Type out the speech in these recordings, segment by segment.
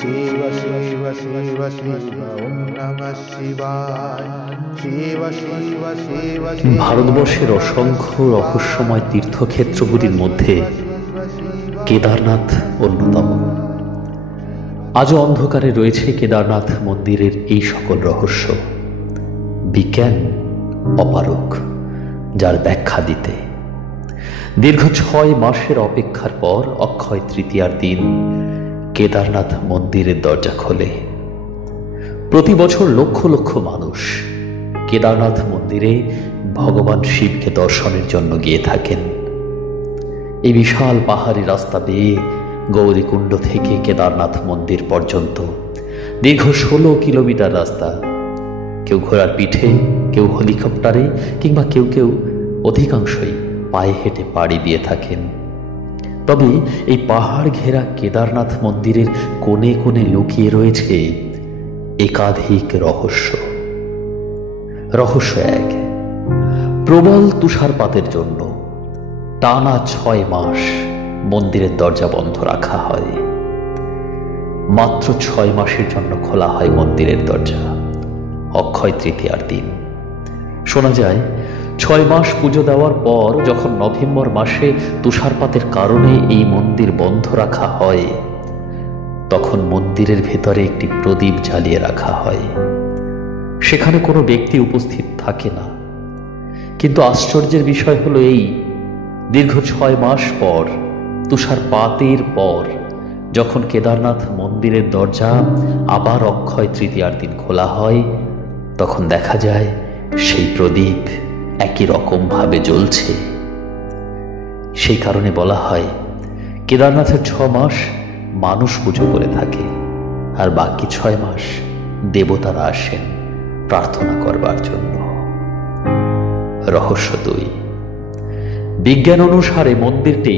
শিব শিব শিব শিব ওম নমঃ শিবায়। শিব শিব শিব শিব। ভারতবর্ষের অসংখ্য রহস্যময় তীর্থক্ষেত্রগুলির মধ্যে কেদারনাথ অন্যতম। আজও অন্ধকারে রয়েছে কেদারনাথ মন্দিরের এই সকল রহস্য। বিজ্ঞান অপারগ যার ব্যাখ্যা দিতে। দীর্ঘ 6 মাসের অপেক্ষার পর অক্ষয় তৃতীয়ার দিন কেদারনাথ মন্দিরের দরজা খোলে। প্রতি বছর লক্ষ লক্ষ মানুষ কেদারনাথ মন্দিরে ভগবান শিবকে দর্শনের জন্য গিয়ে থাকেন। এই বিশাল পাহাড়ি রাস্তা বেয়ে গৌরীকুণ্ড থেকে কেদারনাথ মন্দির পর্যন্ত দীর্ঘ 16 কিলোমিটার রাস্তা। কেউ ঘোড়ার পিঠে, কেউ হেলিকপ্টারে, কিংবা কেউ কেউ অধিকাংশই পায়ে হেঁটে পাড়ি দিয়ে থাকেন। তবে এই পাহাড় ঘেরা কেদারনাথ মন্দিরের কোণে কোণে লুকিয়ে রয়েছে একাধিক রহস্য। রহস্য 1, প্রবল তুষারপাতের জন্য টানা 6 মাস মন্দিরের দরজা বন্ধ রাখা হয়। মাত্র 6 মাসের জন্য খোলা হয় মন্দিরের দরজা অক্ষয় তৃতীয়ার দিন। শোনা যায় 6 মাস পুজো দেওয়ার পর যখন নভেম্বর মাসে তুষারপাতের কারণে এই মন্দির বন্ধ রাখা হয়, তখন মন্দিরের ভেতরে একটি প্রদীপ জ্বালিয়ে রাখা হয়। সেখানে কোনো ব্যক্তি উপস্থিত থাকে না। কিন্তু আশ্চর্যের বিষয় হলো এই, দীর্ঘ 6 মাস পর, তুষারপাতের পর যখন কেদারনাথ মন্দিরের দরজা আবার অক্ষয় তৃতীয়ার দিন খোলা হয়, তখন দেখা যায় সেই প্রদীপ একই রকম ভাবে জ্বলছে। সেই কারণে বলা হয় কেদারনাথের 6 মাস মানুষ পুজো করে থাকে, আর বাকি 6 মাস দেবতারা আসেন প্রার্থনা করবার জন্য। রহস্য 2, বিজ্ঞান অনুসারে মন্দিরটি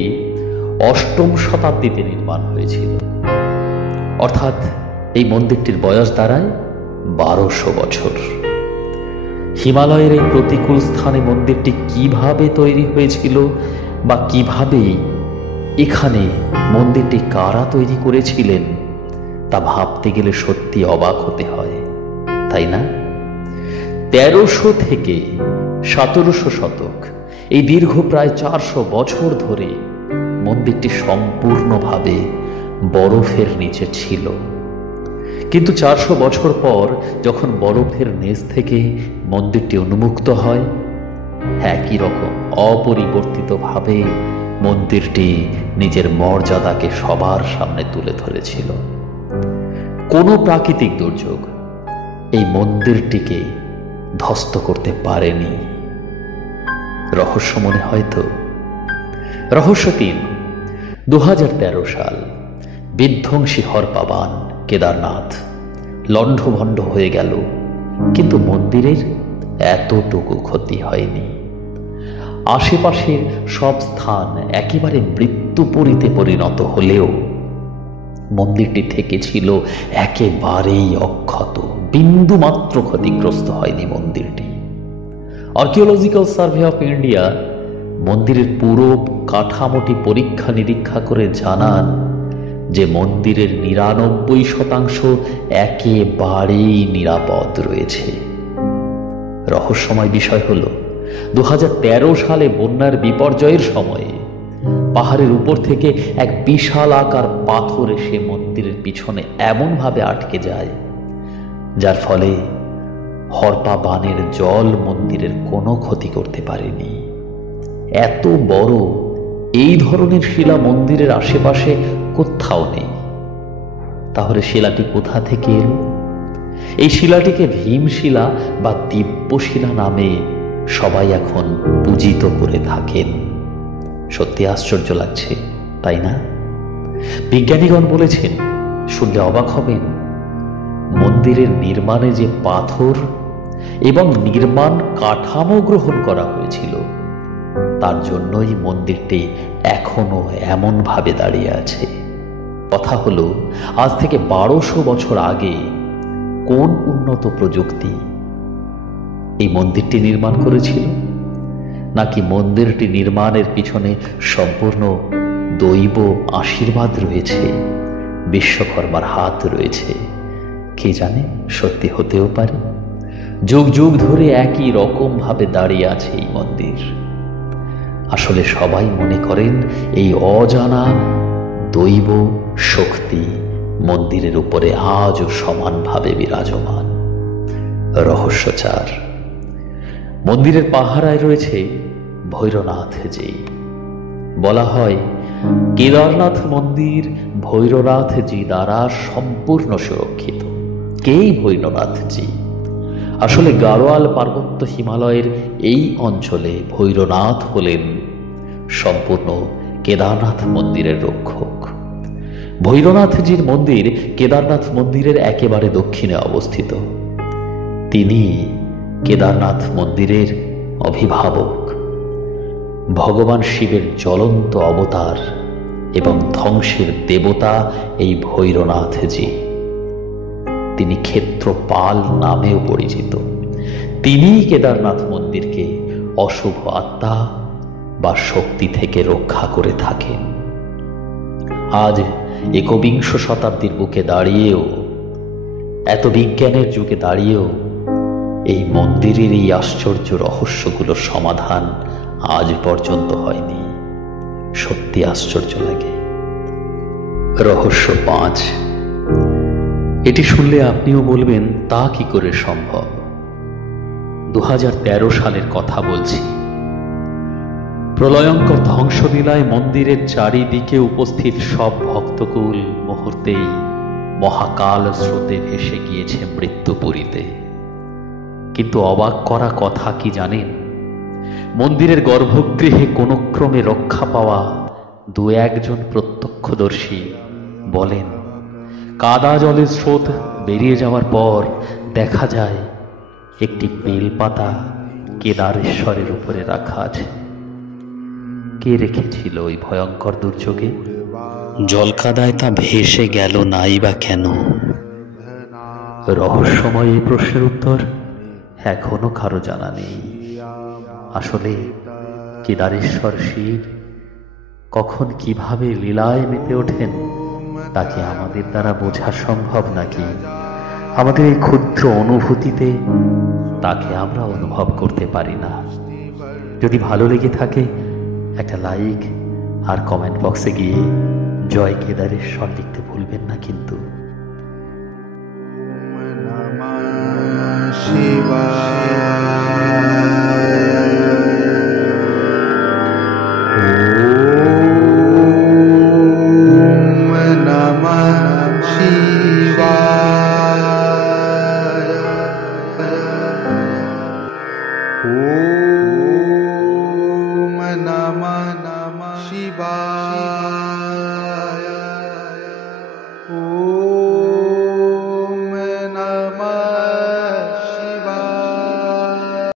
8ম শতাব্দীতে নির্মাণ হয়েছিল। অর্থাৎ এই মন্দিরটির বয়স দাঁড়ায় 1200 বছর। হিমালয়ের এই প্রতিকূল স্থানে মন্দিরটি কিভাবে তৈরি হয়েছিল বা কিভাবে এখানে মন্দিরটি কারা তৈরি করেছিলেন, তা ভাবতে গেলে সত্যি অবাক হতে হয়, তাই না? 1300 থেকে 1700 শতক, এই দীর্ঘ প্রায় 400 বছর ধরে মন্দিরটি সম্পূর্ণভাবে বরফের নিচে ছিল। কিন্তু 400 বছর পর যখন বরফের নিচ থেকে মন্দিরটি উন্মুক্ত হয়, একই রকম অপরিবর্তিতভাবে মন্দিরটি নিজের মর্যাদাকে সবার সামনে তুলে ধরেছিল। কোনো প্রাকৃতিক দুর্যোগ এই মন্দিরটিকে ধ্বস্ত করতে পারেনি। রহস্য মনে হয়তো। রহস্য 3, 2013 সাল, বিধ্বংসী হরপাবান কেদারনাথ লণ্ডভণ্ড হয়ে গেল, কিন্তু মন্দিরের এতটুকু ক্ষতি হয়নি। আশেপাশের সব স্থান একেবারে মৃত্যুপুরীতে পরিণত হলেও মন্দিরটি থেকে ছিল একেবারেই অক্ষত, বিন্দুমাত্র ক্ষতিগ্রস্ত হয়নি মন্দিরটি। আর্কিওলজিক্যাল সার্ভে অফ ইন্ডিয়া মন্দিরের পুরো কাঠামোটি পরীক্ষা নিরীক্ষা করে জানান যে মন্দিরের 99% একেবারেই নিরাপদ রয়েছে। রহস্যময় বিষয় হল 2013 সালে বন্যার বিপর্যয়ের সময়ে পাহাড়ের উপর থেকে এক বিশাল আকার পাথর এসে মন্দিরের পিছনে এমনভাবে আটকে যায়, যার ফলে হরপা বানের জল মন্দিরের কোনো ক্ষতি করতে পারেনি। এত বড় এই ধরনের শিলা মন্দিরের আশেপাশে কোথাও নেই। তাহলে শিলাটি কোথা থেকে এলো? এই শিলাটিকে ভীমশিলা বা দিব্যশিলা নামে সবাই এখন পূজিত করে থাকেন। সত্যি আশ্চর্য লাগছে, তাই না? বিজ্ঞানীগণ বলেছেন, শুনলে অবাক হবেন, মন্দিরের নির্মাণে যে পাথর এবং নির্মাণ কাঠামো গ্রহণ করা হয়েছিল, তার জন্যই মন্দিরটি এখনো এমন ভাবে দাঁড়িয়ে আছে। কথা হলো, আজ থেকে 1200 বছর আগে কোন উন্নত প্রযুক্তি এই মন্দিরটি নির্মাণ করেছিল? নাকি মন্দিরটি নির্মাণের পিছনে সম্পূর্ণ দৈব আশীর্বাদ রয়েছে, বিশ্বকর্মার হাত রয়েছে। কে জানে, সত্যি হতেও পারে। যুগ যুগ ধরে একই রকম ভাবে দাঁড়িয়ে আছে এই মন্দির। আসলে সবাই মনে করেন এই অজানা দৈব শক্তি মন্দিরের উপরে আজও সমানভাবে বিরাজমান। রহস্যচার। মন্দিরের পাহারায় রয়েছে ভৈরনাথজি। বলা হয় কেদারনাথ মন্দির ভৈরনাথজি দ্বারা সম্পূর্ণ সুরক্ষিত। কেই ভৈরনাথজি? আসলে গাড়োয়াল পার্বত্য হিমালয়ের এই অঞ্চলে ভৈরনাথ হলেন সম্পূর্ণ কেদারনাথ মন্দিরের রক্ষক। ভৈরনাথজির মন্দির কেদারনাথ মন্দিরের একেবারে দক্ষিণে অবস্থিত। তিনি কেদারনাথ মন্দিরের অভিভাবক, ভগবান শিবের জ্বলন্ত অবতার এবং ধ্বংসের দেবতা এই ভৈরনাথজি। তিনি ক্ষেত্রপাল নামেও পরিচিত। তিনিই কেদারনাথ মন্দিরকে অশুভ আত্মা বা শক্তি থেকে রক্ষা করে থাকেন। আজ একবিংশ শতাব্দীর বুকে দাঁড়িয়েও, এত বিজ্ঞানের যুগে দাঁড়িয়েও এই মন্দিরের এই আশ্চর্য রহস্যগুলোর সমাধান আজ পর্যন্ত হয়নি। সত্যি আশ্চর্য লাগে। রহস্য 5। এটি শুনলে আপনিও বলবেন, তা কি করে সম্ভব? 2013 সালের কথা বলছি। প্রলয়ঙ্কর ধ্বংসলীলায় মন্দিরের চারিদিকে উপস্থিত সব ভক্তকুল মুহূর্তেই মহাকাল স্রোতে ভেসে গিয়েছে মৃত্যুপুরীতে। কিন্তু অবাক করা কথা কি জানেন? মন্দিরের গর্ভগৃহে কোনো ক্রমে রক্ষা পাওয়া 2-1 প্রত্যক্ষদর্শী বলেন, কাদা জলের স্রোত বেরিয়ে যাওয়ার পর দেখা যায় একটি বেলপাতা কেদারেশ্বরের উপরে রাখা আছে। কে রেখেছিল ওই ভয়ঙ্কর দুর্যোগে? জলকাদায় তা ভেসে গেল নাই বা কেন? রহস্যময় এই প্রশ্নের উত্তর এখনো কারো জানা নেই। আসলে কেদারেশ্বর শিব কখন কিভাবে লীলায় মেতে ওঠেন তাকে আমাদের দ্বারা বোঝা সম্ভব নাকি? আমাদের এই ক্ষুদ্র অনুভূতিতে তাকে আমরা অনুভব করতে পারি না। যদি ভালো লেগে থাকে একটা লাইক আর কমেন্ট বক্সে গিয়ে জয় কেদারেশ্বর লিখতে ভুলবেন না কিন্তু। Namah Shivaya.